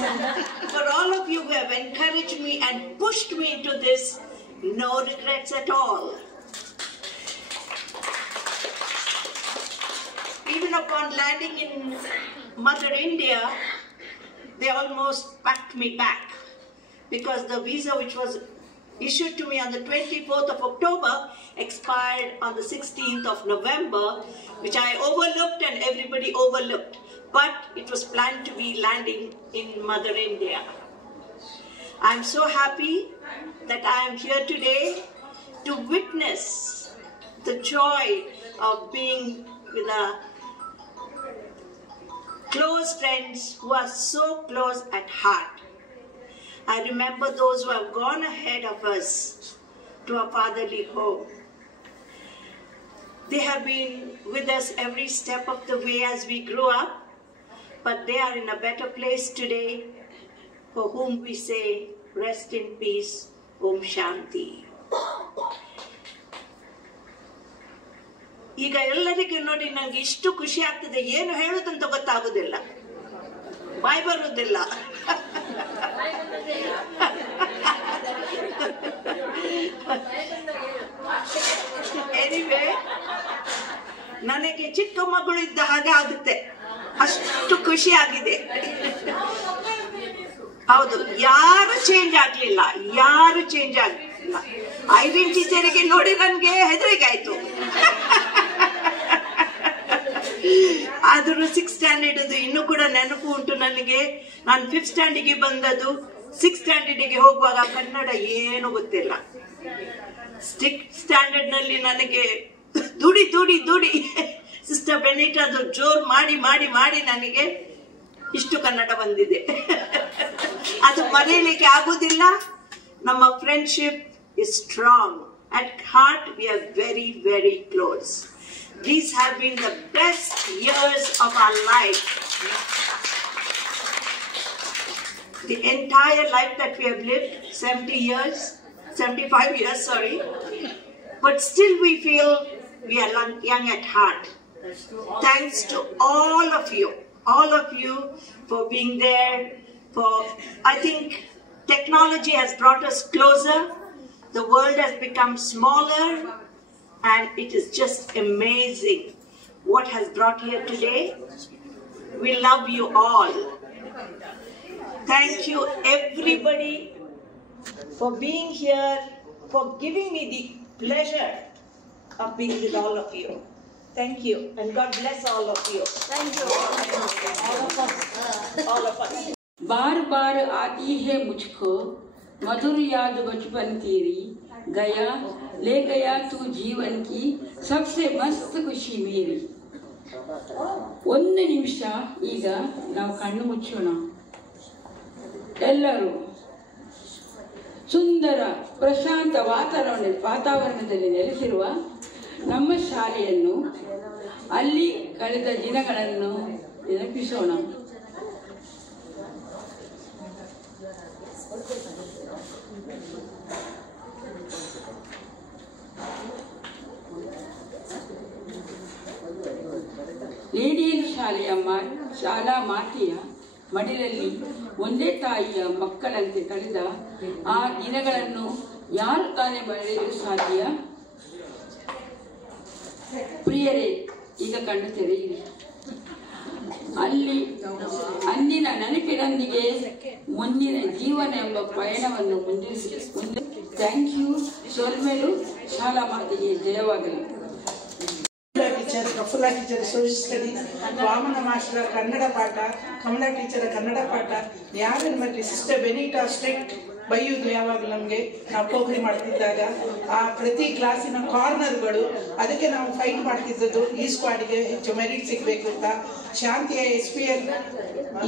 For all of you who have encouraged me and pushed me into this, no regrets at all. Even upon landing in Mother India, they almost packed me back because the visa which was issued to me on the 24th of October expired on the 16th of November, which I overlooked and everybody overlooked. But it was planned to be landing in Mother India. I'm so happy that I am here today to witness the joy of being with a close friends who are so close at heart. I remember those who have gone ahead of us to our fatherly home. They have been with us every step of the way as we grew up, but they are in a better place today, for whom we say, rest in peace, Om Shanti. ಈಗ ಎಲ್ಲರಿಗೂ ನೋಡಿ ನನಗೆ ಇಷ್ಟು ಖುಷಿ ಆಗ್ತದೆ, ಏನು ಹೇಳುದಂತ ಗೊತ್ತಾಗುದಿಲ್ಲ, ಬಾಯಿ ಬರುವುದಿಲ್ಲ. ಎನಿವೇ, ನನಗೆ ಚಿಕ್ಕ ಮಗಳು ಇದ್ದ ಹಾಗೆ ಆಗುತ್ತೆ, ಅಷ್ಟು ಖುಷಿ ಆಗಿದೆ. ಹೌದು, ಯಾರು ಚೇಂಜ್ ಆಗ್ಲಿಲ್ಲ, ಯಾರು ಚೇಂಜ್ ಆಗ್ಲಿಲ್ಲ. ಐವಿನ್ ಟೀಚರಿಗೆ ನೋಡಿ ನನಗೆ ಹೆದರಿಕೆ ಆಯ್ತು. ಆದರೂ 6th ಸ್ಟ್ಯಾಂಡರ್ಡ್ ಇನ್ನೂ ಕೂಡ ನೆನಪು ಉಂಟು ನನಗೆ. ನಾನು 5th ಸ್ಟ್ಯಾಂಡರ್ಡ್ಗೆ ಬಂದದ್ದು, 6th ಸ್ಟ್ಯಾಂಡರ್ಡ್ಗೆ ಹೋಗುವಾಗ ಕನ್ನಡ ಏನು ಗೊತ್ತಿಲ್ಲ. 6th ಸ್ಟ್ಯಾಂಡರ್ಡ್ ನಲ್ಲಿ ನನಗೆ ದುಡಿ ದುಡಿ ದುಡಿ ಸಿಸ್ಟರ್ ಬೆನಿಟಾದು ಜೋರ್ ಮಾಡಿ ಮಾಡಿ ಮಾಡಿ ನನಗೆ ಇಷ್ಟು ಕನ್ನಡ ಬಂದಿದೆ. ಅದು ಮರೆಯಲಿಕ್ಕೆ ಆಗುವುದಿಲ್ಲ. ನಮ್ಮ friendship is strong. At heart, we are very, very close. These have been the best years of our life. The entire life that we have lived, 75 years, sorry. But still we feel we are young at heart. Thanks to all of you for being there. I think technology has brought us closer. The world has become smaller, and it is just amazing what has brought here today. We love you all. Thank you everybody for being here, for giving me the pleasure of being with all of you. Thank you, and God bless all of you. Thank you, all of us. बार बार आती है मुझको मधुर याद बचपन तेरी, गया ले गया तू जीवन की सबसे मस्त ಖುಷಿ ಮೇರಿ. ಒಂದು ನಿಮಿಷ ಈಗ ನಾವು ಕಣ್ಣು ಮುಚ್ಚೋಣ. ಎಲ್ಲರೂ ಸುಂದರ ಪ್ರಶಾಂತ ವಾತಾವರಣದಲ್ಲಿ ನೆಲೆಸಿರುವ ನಮ್ಮ ಶಾಲೆಯನ್ನು, ಅಲ್ಲಿ ಕಳೆದ ದಿನಗಳನ್ನು ನೆನಪಿಸೋಣ. ರೇಡಿಯಲ್ ಶಾಲಾ ಮಾತೆಯ ಮಡಿಲಲ್ಲಿ ಒಂದೇ ತಾಯಿಯ ಮಕ್ಕಳಂತೆ ಕಳೆದ ಆ ದಿನಗಳನ್ನು ಯಾರು ತಾನೇ ಮರೆಯಲು ಸಾಧ್ಯ? ಪ್ರಿಯರೇ, ಈಗ ಕಣ್ಣು ತೆರೆಯಿರಿ. ಅಂದಿನ ನೆನಪಿನೊಂದಿಗೆ ಮುಂದಿನ ಜೀವನ ಎಂಬ ಪಯಣವನ್ನು ಮುಂದೆ. Thank you. ಸೋಲ್ಮೇಲು ಶಾಲಾ ಮಾತೆಗೆ ಜಯವಾಗಲಿ. Prafulla teacher social studies, Vamana master Kannada ಪಾಠ, ಕಮಲಾ ಟೀಚರ್ ಕನ್ನಡ ಪಾಠ, ಯಾರನ್ನು ಮತ್ತೆ ಸಿಸ್ಟರ್ ಬೆನಿಟಾ ಸ್ಟ್ರಿಕ್ಟ್ ಬೈಯುವುದು ಯಾವಾಗ ನಮಗೆ ನಾವು ಪೋಖರಿ ಮಾಡ್ತಿದ್ದಾಗ. ಆ ಪ್ರತಿ ಕ್ಲಾಸಿನ ಕಾರ್ನರ್ಗಳು, ಅದಕ್ಕೆ ನಾವು ಫೈಟ್ ಮಾಡ್ತಿದ್ದದ್ದು ಈ ಸ್ಕ್ವಾಡಿಗೆ ಹೆಚ್ಚು ಮೆರಿಟ್ ಸಿಗಬೇಕು ಅಂತ. ಶಾಂತಿಯ SPL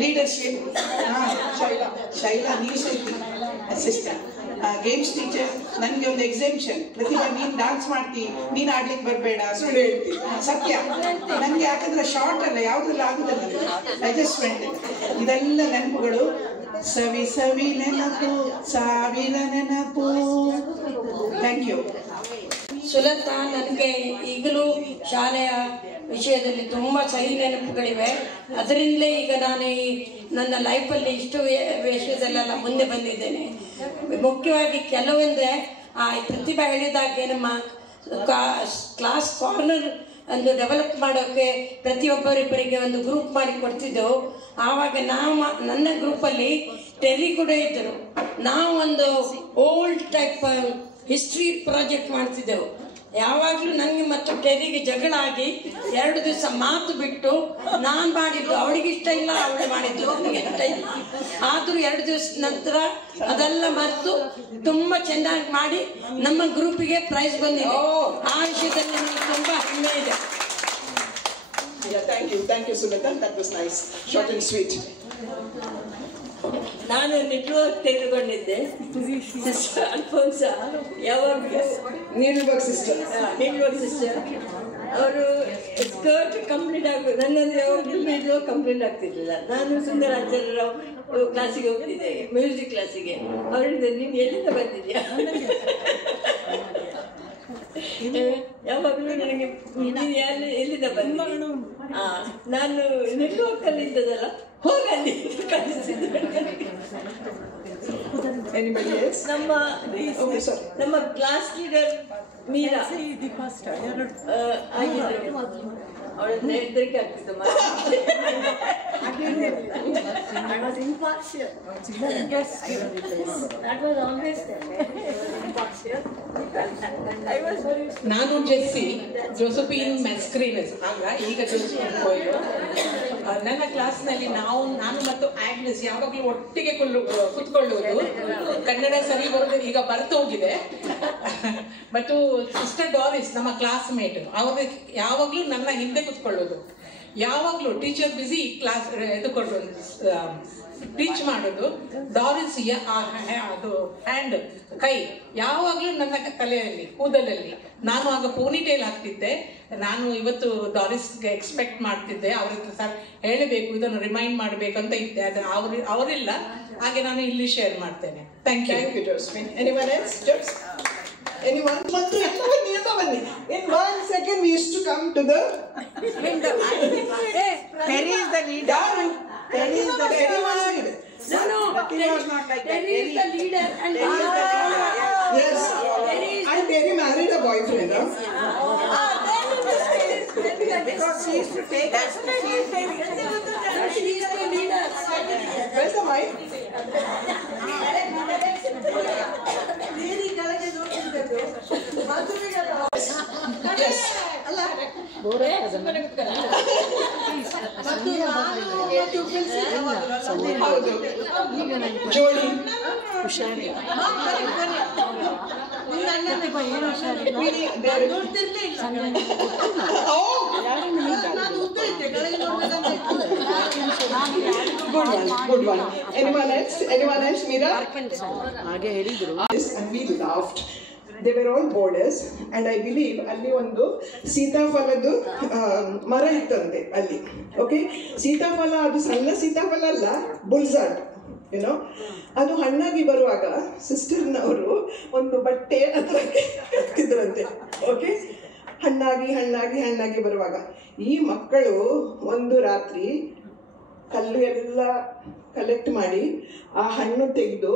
ಲೀಡರ್ಶಿಪ್, ಶೈಲಾ ನೀವು ಸೇರ್ತೀನಿ ಅಸಿಸ್ಟೆಂಟ್. ಗೇಮ್ಸ್ ಟೀಚರ್ ನನಗೆ ಒಂದು ಎಕ್ಸಾಮಿಷನ್, ಪ್ರತಿಭಾ ನೀನು ಡಾನ್ಸ್ ಮಾಡ್ತೀವಿ, ನೀನು ಆಡ್ಲಿಕ್ಕೆ ಬರಬೇಡ, ಸುಳ್ಳು ಹೇಳ್ತೀವಿ, ಸತ್ಯ ನನಗೆ. ಯಾಕಂದ್ರೆ ಶಾರ್ಟ್ ಅಲ್ಲ, ಯಾವುದ್ರಲ್ಲಿ ಆಗುದಿಲ್ಲ ಅಡ್ಜಸ್ಟ್ಮೆಂಟ್. ಇದೆಲ್ಲ ನೆನಪುಗಳು. ಸವಿ ಸವಿ ನೆನಪು, ಸಾವಿರ ನೆನಪು. Thank you. ಸುಲತಾ, ನನಗೆ ಈಗಲೂ ಶಾಲೆಯ ವಿಷಯದಲ್ಲಿ ತುಂಬ ಸಹಿ ನೆನಪುಗಳಿವೆ. ಅದರಿಂದಲೇ ಈಗ ನಾನು ನನ್ನ ಲೈಫಲ್ಲಿ ಇಷ್ಟು ವಿಷಯದಲ್ಲೆಲ್ಲ ಮುಂದೆ ಬಂದಿದ್ದೇನೆ. ಮುಖ್ಯವಾಗಿ ಕೆಲವೊಂದೇ ಪ್ರತಿಭಾ ಹೇಳಿದಾಗೆ ನಮ್ಮ ಕ್ಲಾಸ್ ಕಾರ್ನರ್ ಒಂದು ಡೆವಲಪ್ ಮಾಡೋಕ್ಕೆ ಪ್ರತಿಯೊಬ್ಬರಿಬ್ಬರಿಗೆ ಒಂದು ಗ್ರೂಪ್ ಮಾಡಿ ಕೊಡ್ತಿದ್ದೆವು. ಆವಾಗ ನನ್ನ ಗ್ರೂಪಲ್ಲಿ ಟೆರಿ ಕೂಡ ಇದ್ದರು. ನಾವು ಒಂದು ಓಲ್ಡ್ ಟೈಪ್ ಹಿಸ್ಟ್ರಿ ಪ್ರಾಜೆಕ್ಟ್ ಮಾಡ್ತಿದ್ದೆವು. ಯಾವಾಗಲೂ ನನಗೆ ಮತ್ತು ಟೆರಿಗೆ ಜಗಳ ಆಗಿ 2 ದಿವಸ ಮಾತು ಬಿಟ್ಟು ನಾನು ಮಾಡಿದ್ದು ಅವಳಿಗೆ ಇಷ್ಟ ಇಲ್ಲ, ಅವಳು ಮಾಡಿದ್ದು ನನಗೆ ಇಷ್ಟ ಇಲ್ಲ. ಆದರೂ 2 ದಿವಸ ನಂತರ ಅದೆಲ್ಲ ಮರೆತು ತುಂಬ ಚೆನ್ನಾಗಿ ಮಾಡಿ ನಮ್ಮ ಗ್ರೂಪಿಗೆ ಪ್ರೈಸ್ ಬಂದಿದೆ. ಆ ವಿಷಯದಲ್ಲಿ ನನಗೆ ತುಂಬ ಹೆಮ್ಮೆ ಇದೆ. Thank you, Sulata. That was nice, short and sweet. ನಾನು ನೆಟ್ವರ್ಕ್ ತೆಗೆದುಕೊಂಡಿದ್ದೆ. ಸಿಸ್ಟರ್ ಅಲ್ಫೋನ್ಸಾ ಯಾವಾಗಲೂ ನೆಟ್ವರ್ಕ್ ಸಿಸ್ಟರ್ ಅವರು ಸ್ಕರ್ಟ್ ಕಂಪ್ಲೀಟ್ ಆಗಬೇಕು, ನನ್ನದು ಯಾವಾಗಲೂ ಕಂಪ್ಲೀಟ್ ಆಗ್ತಿರ್ಲಿಲ್ಲ. ನಾನು ಸುಂದರಾಚಾರ್ಯರ ಕ್ಲಾಸಿಗೆ ಹೋಗ್ತಿದ್ದೆ, ಮ್ಯೂಸಿಕ್ ಕ್ಲಾಸಿಗೆ. ಅವರಿಂದ ನೀನು ಎಲ್ಲಿಂದ ಬಂದಿದ್ಯಾ? ಯಾವಾಗಲೂ ನನಗೆ ನೀನು ಎಲ್ಲಿಂದ ಬಂದಿದ್ದೆ? ನಾನು ನೆಟ್ವರ್ಕಲ್ಲಿ ಇದ್ದದಲ್ಲ, ಹೋಗಲ್ಲಿ ಕಳಿಸಿದ್ದೆ. ನಮ್ಮ ಕ್ಲಾಸ್ ಲೀಡರ್ ಮೀರಾ ಆಗಿದ್ರು. ಅವಳನ್ನ ಹೆದರಿಕೆ ಆಗ್ತಿತ್ತು. ನಾನು ಜೆಸ್ಸಿ ಜೋಸಫಿನ್ ಮೆಸ್ಕ್ರೀನಸ್ ಆಗ ಈಗ ಜೋಸಫಿನ್ ಕೊಯ್ಲು. ನನ್ನ ಕ್ಲಾಸ್ನಲ್ಲಿ ನಾನು ಮತ್ತು ಆಗ್ನೆಸ್ ಯಾವಾಗಲೂ ಒಟ್ಟಿಗೆ ಕುತ್ಕೊಳ್ಳುವುದು. ಕನ್ನಡ ಸರಿ ಬರೋದು ಈಗ ಬರೆದು ಹೋಗಿದೆ. ಮತ್ತು ಸಿಸ್ಟರ್ ಡಾರಿಸ್ ನಮ್ಮ ಕ್ಲಾಸ್ಮೇಟ್, ಅವರು ಯಾವಾಗಲೂ ನನ್ನ ಹಿಂದೆ ಕುತ್ಕೊಳ್ಳೋದು. ಯಾವಾಗಲೂ ಟೀಚರ್ ಬಿಸಿ ಕ್ಲಾಸ್ ಎದುಕೊಂಡು ಟೀಚ್ ಮಾಡೋದು. ಡಾರಿಸ್ ಅದು ಹ್ಯಾಂಡ್ ಕೈ ಯಾವಾಗಲೂ ನನ್ನ ತಲೆಯಲ್ಲಿ ಕೂದಲಲ್ಲಿ. ನಾನು ಆಗ ಪೋನಿಟೇಲ್ ಹಾಕ್ತಿದ್ದೆ. ನಾನು ಇವತ್ತು ಡಾರಿಸ್ಗೆ ಎಕ್ಸ್ಪೆಕ್ಟ್ ಮಾಡ್ತಿದ್ದೆ, ಅವ್ರ ಹತ್ರ ಸರ್ ಹೇಳಬೇಕು, ಇದನ್ನು ರಿಮೈಂಡ್ ಮಾಡಬೇಕು ಅಂತ ಇದ್ದೆ. ಆದರೆ ಅವರಿಲ್ಲ, ಹಾಗೆ ನಾನು ಇಲ್ಲಿ ಶೇರ್ ಮಾಡ್ತೇನೆ. Thank you. Anyone else? Anyone? In 1 second we used to come to the Terry is the leader. Terry is the leader. No, Terry was not like that. Terry is the leader and yes. And Terry married a boyfriend. Because she used to take us to see. she is the leader. Where's the mic? Yes. ಜೋಡಿ Good one. Anyone else? Meera? And we laughed. They were all borders, and I believe ಅಲ್ಲಿ ಒಂದು ಸೀತಾಫಲದ್ದು ಮರ ಇತ್ತಂತೆ ಅಲ್ಲಿ. Okay, ಸೀತಾಫಲ ಅದು ಸಣ್ಣ ಸೀತಾಫಲ ಅಲ್ಲ, ಬುಲ್ಸಾಟ್ ಏನೋ. ಅದು ಹಣ್ಣಾಗಿ ಬರುವಾಗ ಸಿಸ್ಟರ್ನವರು ಒಂದು ಬಟ್ಟೆ ಅದಕ್ಕೆ ಹಾಕ್ತಿದ್ರಂತೆ. ಓಕೆ, ಹಣ್ಣಾಗಿ ಬರುವಾಗ ಈ ಮಕ್ಕಳು ಒಂದು ರಾತ್ರಿ ಕಲ್ಲು ಎಲ್ಲ ಕಲೆಕ್ಟ್ ಮಾಡಿ ಆ ಹಣ್ಣು ತೆಗೆದು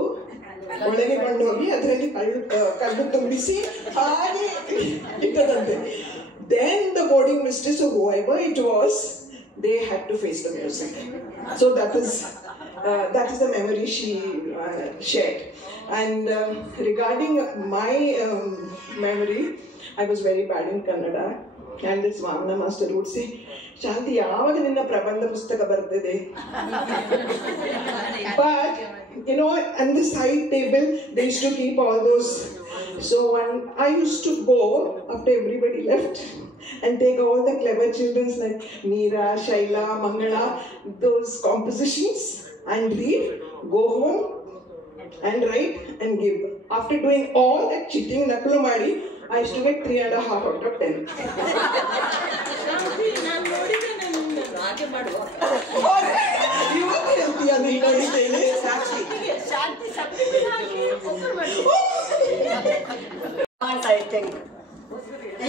ಒಳಗೆ ಕೊಂಡೋಗಿ ಅದರಲ್ಲಿ ಕಲ್ಲು ತುಂಬಿಸಿ ಹಾಗೆ ಇಟ್ಟದಂತೆ. Then the boarding mistress or whoever it was, they had to face the music. So that is the memory she shared. And regarding my memory, I was very bad in Kannada. And this Vamana master would say, Shanti, ಯಾವಾಗ ನಿನ್ನ ಪ್ರಬಂಧ ಪುಸ್ತಕ ಬರ್ತದೆ? But you know, on the side table they used to keep all those. So when I used to go after everybody left and take all the clever children's like Meera, Shaila, Mangala, those compositions and read, go home and write and give. After doing all that cheating, naklu madi, I used to get 3.5 out of 10. I think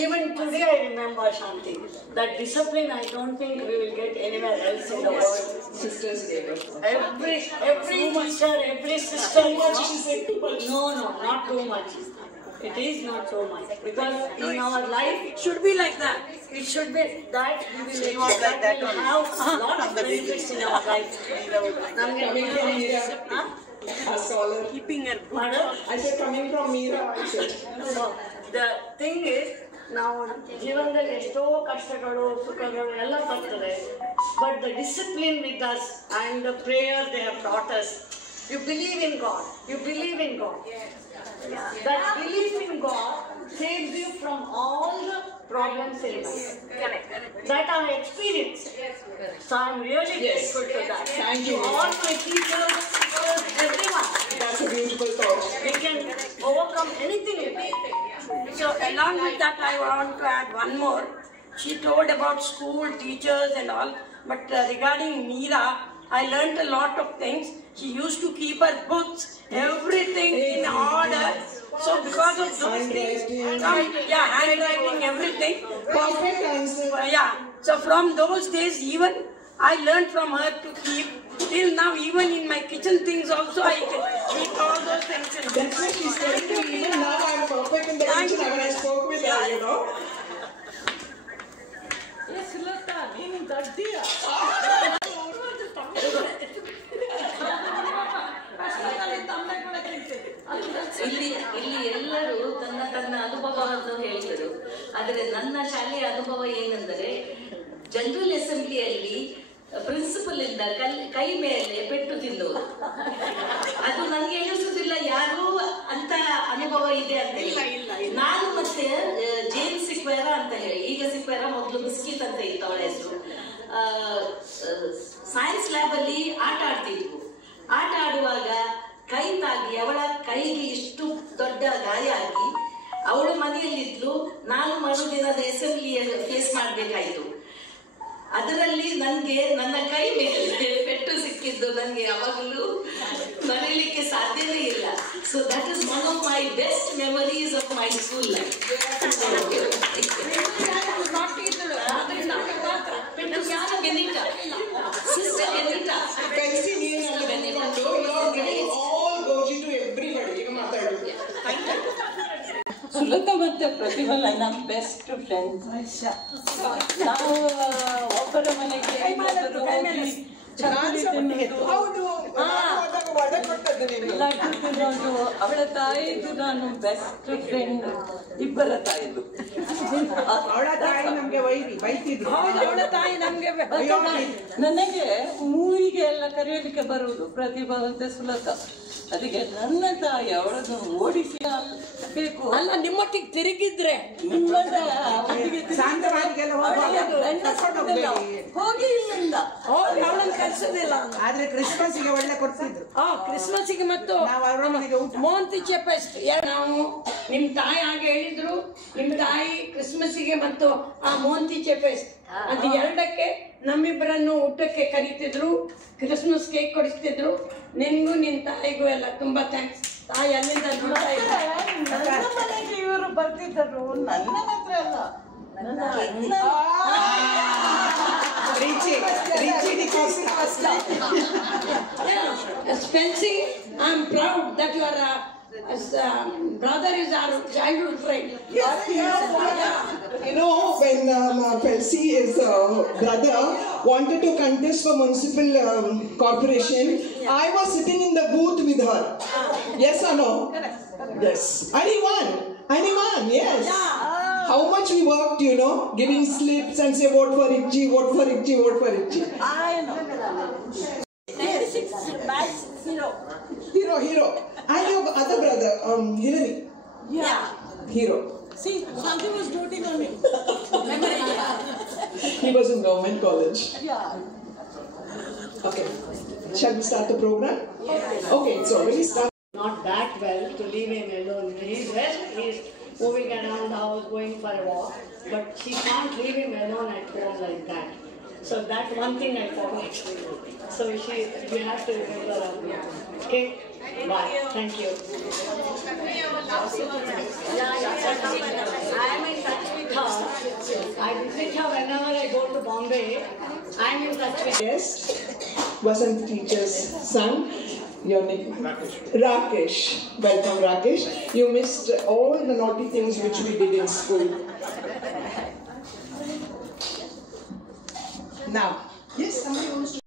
even today I remember. Prayamba Shanti. That discipline, I don't think we will get anywhere else in the world. Sisters gave us. Every teacher, every sister. No, not too much. It is not so much, because in our life it should be like that. It should be that we will have a lot of benefits in our life. Coming from Meera, a scholar. Keeping her mother. I said coming from Meera, I said. So the thing is, ನಾವು ಜೀವನದಲ್ಲಿ ಎಷ್ಟೋ ಕಷ್ಟಗಳು ಸುಖಗಳು ಎಲ್ಲ ಬರ್ತದೆ, but the discipline with us and the prayer they have taught us. You believe in God. You believe in God. That belief in God saves you from all the problems in life. That I experienced. So I'm really grateful to that. Thank you. To all my teachers, everyone. That's a beautiful thought. We can overcome anything in life. So along with that, I want to add one more. She told about school, teachers and all, but regarding Meera, I learned a lot of things. She used to keep her books, everything in order. So because of those things, handwriting, everything. Perfect answer. Yeah. So from those days, even I learned from her to keep. Till now, even in my kitchen things also, I can keep all those things. That's what she's telling me. Even now I'm perfect in the kitchen when I spoke with her, you know. Yes, Lata, ನೀನು ದಡ್ಡಿಯ. ಇಲ್ಲಿ ಎಲ್ಲರೂ ತನ್ನ ಅನುಭವವನ್ನು ಹೇಳಿದರು. ಆದರೆ ನನ್ನ ಶಾಲೆಯ ಅನುಭವ ಏನೆಂದರೆ, ಜನರಲ್ ಅಸೆಂಬ್ಲಿಯಲ್ಲಿ ಪ್ರಿನ್ಸಿಪಲ್ ಇಂದ ಕೈ ಮೇಲೆ ಪೆಟ್ಟು ತಿನ್ನುವುದು. ಅದು ನನಗೆ ಎಣಿಸುವುದಿಲ್ಲ ಯಾರೂ ಅಂತ ಅನುಭವ ಇದೆ ಅಂತ ಹೇಳಿ. ನಾನು ಮತ್ತೆ ಜೇನ್ ಸಿಕ್ವೇರ ಅಂತ ಹೇಳಿ, ಈಗ ಸಿಕ್ವೇರ ಮೊದಲು ಬಿಸ್ಕಿಟ್ ಅಂತ ಇತ್ತು ಅವಳ ಹೆಸರು. ಸೈನ್ಸ್ ಲ್ಯಾಬ್ ಅಲ್ಲಿ ಆಟ ಆಡ್ತಿದ್ವು. ಆಟ ಆಡುವಾಗ ಕೈ ತಾಗಿ ಅವಳ ಕೈಗೆ ಇಷ್ಟು ದೊಡ್ಡ ಗಾಯ ಆಗಿ ಅವಳು ಮನೆಯಲ್ಲಿದ್ಲು. ನಾನು ಮರುದಿನದ ಅಸೆಂಬ್ಲಿಯನ್ನು ಫೇಸ್ ಮಾಡಬೇಕಾಯಿತು. ಅದರಲ್ಲಿ ನನಗೆ ನನ್ನ ಕೈ ಮೇಲೆ ಪೆಟ್ಟು ಸಿಕ್ಕಿದ್ದು ನನಗೆ ಯಾವಾಗಲೂ ಮರೀಲಿಕ್ಕೆ ಸಾಧ್ಯವೇ ಇಲ್ಲ. So that is one of my best memories of my school life. Sister Benita Sulata ಮತ್ತೆ ಪ್ರತಿಫಲ ನಮ್ಮ ಬೆಸ್ಟ್ ಫ್ರೆಂಡ್ಸ್. ನಾವು ಒಬ್ಬರ ಮನೆಗೆ ಇನ್ನೊಬ್ಬರು ಹೋಗಿ ಚಕ್ಕಲಿ ತಿನ್ನೋದು, ಲಡ್ಡು ತಿನ್ನೋದು. ಅವಳ ತಾಯಿದು ನಾನು ಬೆಸ್ಟ್ ಫ್ರೆಂಡ್, ಇಬ್ಬರ ತಾಯಿದು. ಅವಳ ತಾಯಿ ನಮ್ಗೆ ಬೈತಿದ್ರು. ಅವಳ ತಾಯಿ ನಮ್ಗೆ ನನಗೆ ಮೂವಿಗೆ ಎಲ್ಲ ಕರೆಯಲಿಕ್ಕೆ ಬರುವುದು ಪ್ರತಿಭಾ ಮತ್ತೆ ಸುಲತ. ಅದಕ್ಕೆ ನನ್ನ ತಾಯಿ ಅವಳನ್ನು ಓಡಿಸಿ ಬೇಕು. ಅಲ್ಲ, ನಿಮ್ಮೊಟ್ಟಿಗೆ ತಿರುಗಿದ್ರೆ ಹೋಗಿ ಇಲ್ಲಿಂದ ಅವಳನ್ನು ಕಳ್ಸೋದಿಲ್ಲ. ಆದ್ರೆ ಕ್ರಿಸ್ಮಸ್ಗೆ ಒಳ್ಳೆ ಕೊಡ್ತಿದ್ರು. ಕ್ರಿಸ್ಮಸ್ಗೆ ಮತ್ತು ಮೋಹಂತಿ ಫೆಸ್ಟ್ ನಾವು ನಿಮ್ ತಾಯಿ ಹಾಗೆ ಹೇಳಿದ್ರು. ನಿಮ್ ತಾಯಿ ಕ್ರಿಸ್ಮಸ್ಗೆ ಮತ್ತು ಆ ಮೋಹಂತಿ ಫೆಸ್ಟ್ ಅದು ಎರಡಕ್ಕೆ ನಮ್ಮಿಬ್ಬರನ್ನು ಊಟಕ್ಕೆ ಕರೀತಿದ್ರು, ಕ್ರಿಸ್ಮಸ್ ಕೇಕ್ ಕೊಡಿಸ್ತಿದ್ರು. ನಿನ್ಗೂ ನಿನ್ ತಾಯಿಗೂ ಎಲ್ಲ ತುಂಬಾ ಥ್ಯಾಂಕ್ಸ್. ತಾಯಿ ಅಲ್ಲಿಂದ ನೋಡ್ತಾ ಇದ್ದಾರೆ. ನನ್ನ ಮನೆಗೆ ಇವರು ಬರ್ತಿದ್ದರು, ನನ್ನ ಹತ್ರ ಅಲ್ಲ. Spency, I am proud that your brother is our childhood friend. You know, when Felsy's brother wanted to contest for municipal corporation, I was sitting in the booth with her. Yes or no? Yes. And he won. Yes. How much we worked, you know, giving slips and say vote for Richi, vote for Richi, vote for Richi. I know. Hero. And your other brother, Hilary. Yeah. Hero. See, Shanti was doting on him. He was in government college. Yeah. Okay. Shall we start the program? Okay, so already start. Not that well to leave him alone. He's well, he's moving around the house, going for a walk, but she can't leave him alone at home like that. So that one thing I forgot. So we have to remember her. Okay? Bye. Thank you. I am in touch with her. I visit her whenever I go to Bombay. I am in touch with her. Yes, Vasant teacher's son. Your name? Rakesh. Welcome, Rakesh. You missed all the naughty things which we did in school. Now, yes, somebody wants to.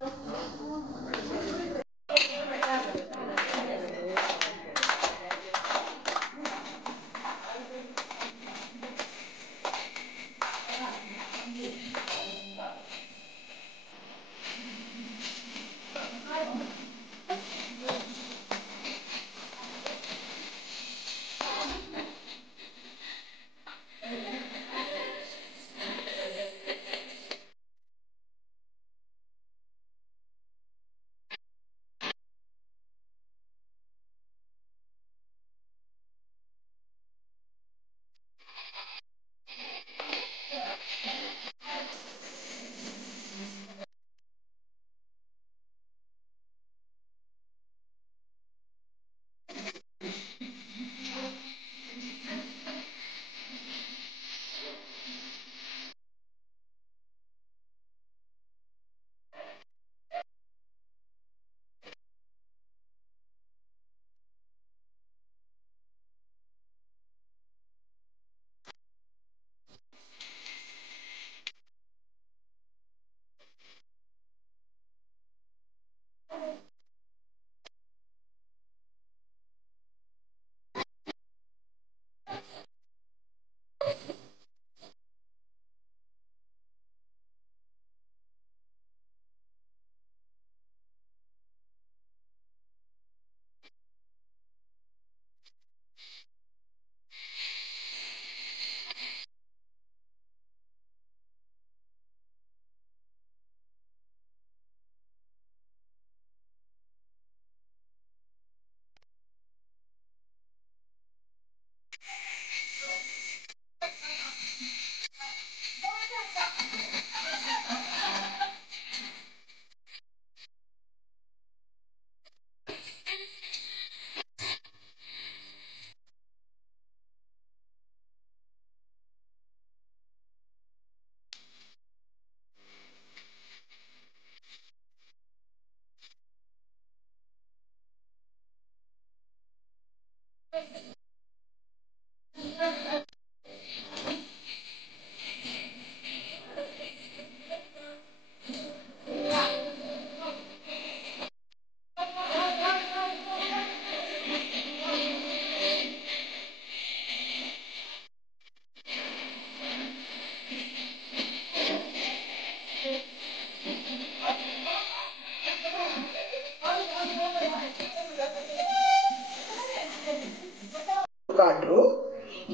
Powder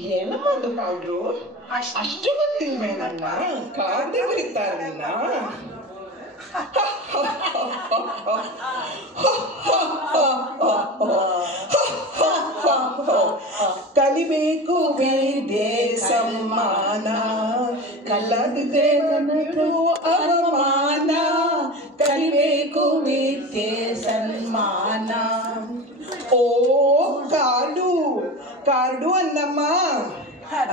ಏನಮ್ಮದು powder ಅಷ್ಟು ಗೊತ್ತಿಲ್ವೇನಲ್ಲ ಕಾಡ್ದೆ ಬರೀತಾರಲ್ಲ ಕಲಿಬೇಕು ವಿದ್ಯೆ ಸಮ್ಮಾನ ಕಲ್ಲದಿದ್ರೆ ನನಗೂ ಅವಮಾನ ಕಲಿಬೇಕು ವಿದ್ಯೆ ಸನ್ಮಾನ ಓ ಕಾರ್ಡು ಕಾರ್ಡು ಅನ್ನಮ್ಮ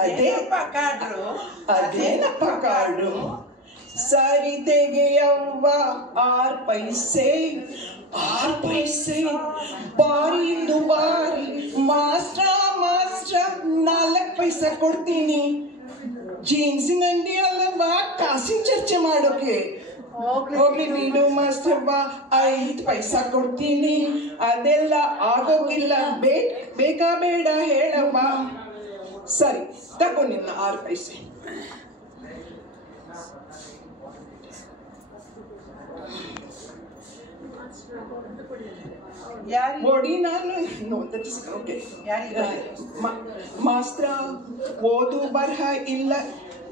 ಅದೇನಪ್ಪ ಕಾರ್ಡು ಅದೇನಪ್ಪ ಕಾರ್ಡು ಸರಿ ತೆಗೆಯವ್ವ 6 ಪೈಸೆ 6 ಪೈಸೆ ಬಾರಿದು ಬಾರಿ ಮಾಸ್ಟ್ರ ಮಾಸ್ಟ್ರ 4 ಪೈಸೆ ಕೊಡ್ತೀನಿ ಜೀನ್ಸಿನ ಅಂಗಡಿ ಅಲ್ಲವಾ ಕಾಸಿನ ಚರ್ಚೆ ಮಾಡೋಕೆ ಹೋಗ್ಲಿ ನೀನು ಮಾಸ್ಟರ್ ಬಾ 5 ಪೈಸಾ ಕೊಡ್ತೀನಿ ಅದೆಲ್ಲ ಆಗೋಗಿಲ್ಲ ಬೇಕಾ ಬೇಡ ಹೇಳವ್ವ ಸರಿ ತಗೋ ನಿನ್ನ 6 ಪೈಸೆ ನೋಡಿ ನಾನು ಮಾಸ್ತ್ರ ಓದು ಬರಹ ಇಲ್ಲ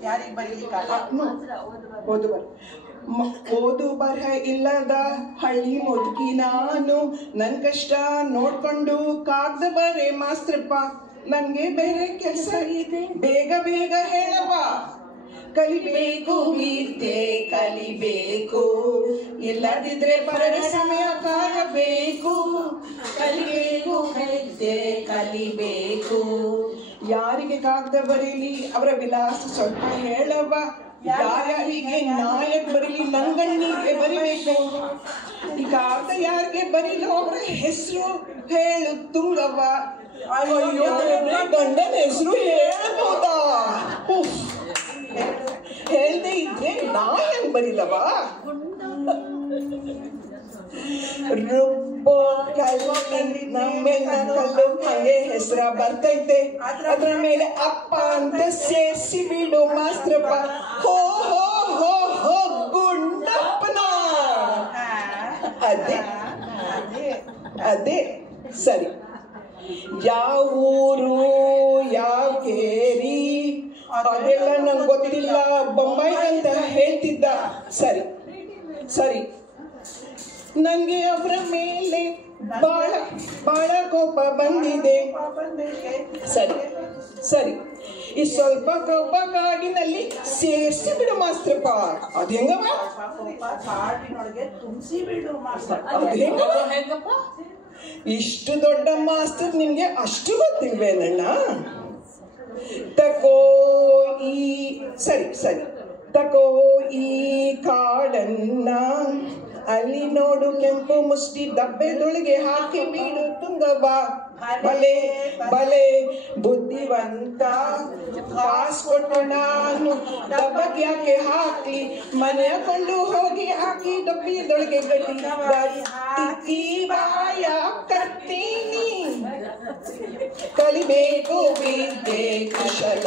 ಯಾರಿಗೆ ಬರೀಲಿಕ್ಕೆ ಓದು ಬರಹ ಇಲ್ಲದ ಹಳ್ಳಿ ಮುದುಕಿ ನಾನು ನನ್ ಕಷ್ಟ ನೋಡ್ಕೊಂಡು ಕಾಗ್ದ ಬರೆ ಮಾಸ್ತ್ರಪ್ಪ ನನ್ಗೆ ಬೇರೆ ಕೆಲಸ ಇದೆ ಬೇಗ ಬೇಗ ಹೇಳವ ಕಲಿಬೇಕು ವಿದ್ಯೆ ಕಲಿಬೇಕು ಇಲ್ಲದಿದ್ರೆ ಪರರ ಸಮಯ ಕಾಯಬೇಕು ಕಲಿಬೇಕು ವಿದ್ಯೆ ಕಲಿಬೇಕು ಯಾರಿಗೆ ಕಾಗದ ಬರೀಲಿ ಅವರ ವಿಳಾಸ ಸ್ವಲ್ಪ ಹೇಳವ, ಯಾರಿಗೆ ನಾಯಕ್ ಬರೀಲಿ ನಂಗಣ್ಣಿಗೆ ಬರಿಬೇಕು, ಈ ಕಾಗದ ಯಾರಿಗೆ ಬರೀಲೋ ಅವರ ಹೆಸರು ಹೇಳು ತುಂಗವ್ವ. ಅಯ್ಯೋ ಗಂಡನ ಹೆಸರು ಹೇಳ್ಬೋದಾ? ಹೇಳ್ದೆ ಇದ್ರೆ ನಾ ಹೆಂಗ್ ಬರೀಲವ? ರುಬ್ಬೋ ಕಲ್ಲಿ ನಮ್ಮೆಲ್ಲ ಕಲ್ಲು ಹಂಗೆ ಹೆಸರ ಬರ್ತೈತೆ, ಅದ್ರ ಮೇಲೆ ಅಪ್ಪ ಅಂತ ಸೇರಿಸಿ ಬಿಡು ಮಾಸ್ತ್ರಪ್ಪ. ಹೋ ಹೋ ಹೋ ಹೋ ಗುಂಡಪ್ಪನ. ಅದೇ ಅದೇ ಸರಿ. ಯಾವ ಊರು ಯಾವ ಕೇರಿ ಅದೆಲ್ಲ ನಂಗೆ ಗೊತ್ತಿಲ್ಲ, ಬೊಂಬಾಯಿ ಅಂತ ಹೇಳ್ತಿದ್ದ. ಸರಿ ಸರಿ, ನಂಗೆ ಅವರ ಮೇಲೆ ಬಾಳ ಬಾಳ ಕೋಪ ಬಂದಿದೆ. ಸರಿ ಸರಿ, ಈ ಸ್ವಲ್ಪ ಕೋಪ ಕಾಡಿನಲ್ಲಿ ಸೇರಿಸಿ ಬಿಡು ಮಾಸ್ತ್ರಪ್ಪ. ಅದು ಹೆಂಗವ? ಇಷ್ಟು ದೊಡ್ಡ ಮಾಸ್ತರ್ ನಿಮ್ಗೆ ಅಷ್ಟು ಗೊತ್ತಿಲ್ವೇನಣ್ಣ? ತಕೋ ಈ ಸರಿ ಸರಿ, ತಕೋ ಈ ಕಾಡನ್ನ, ಅಲ್ಲಿ ನೋಡು ಕೆಂಪು ಮುಷ್ಟಿ ಡಬ್ಬೆದೊಳಗೆ ಹಾಕಿ ಬೀಡು ತುಂಗವ್ವ. ಬಲೆ ಬಲೆ ಬುದ್ಧಿವಂತ, ಕಾಸು ಕೊಟ್ಟು ನಾನು ಡಬ್ಬಕ್ಕೆ ಯಾಕೆ ಹಾಕಿ, ಮನೆ ಕೊಂಡು ಹೋಗಿ ಹಾಕಿ ಡಬ್ಬಿಯದೊಳಗೆ ಗಟ್ಟಿ ಬಾಯ ಕರ್ತೀನಿ. ಕಲಿಬೇಕು ವಿದ್ಯೆ ಕುಶಲ,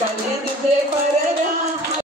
ಕಲಿದಿದ್ರೆ ಪರರ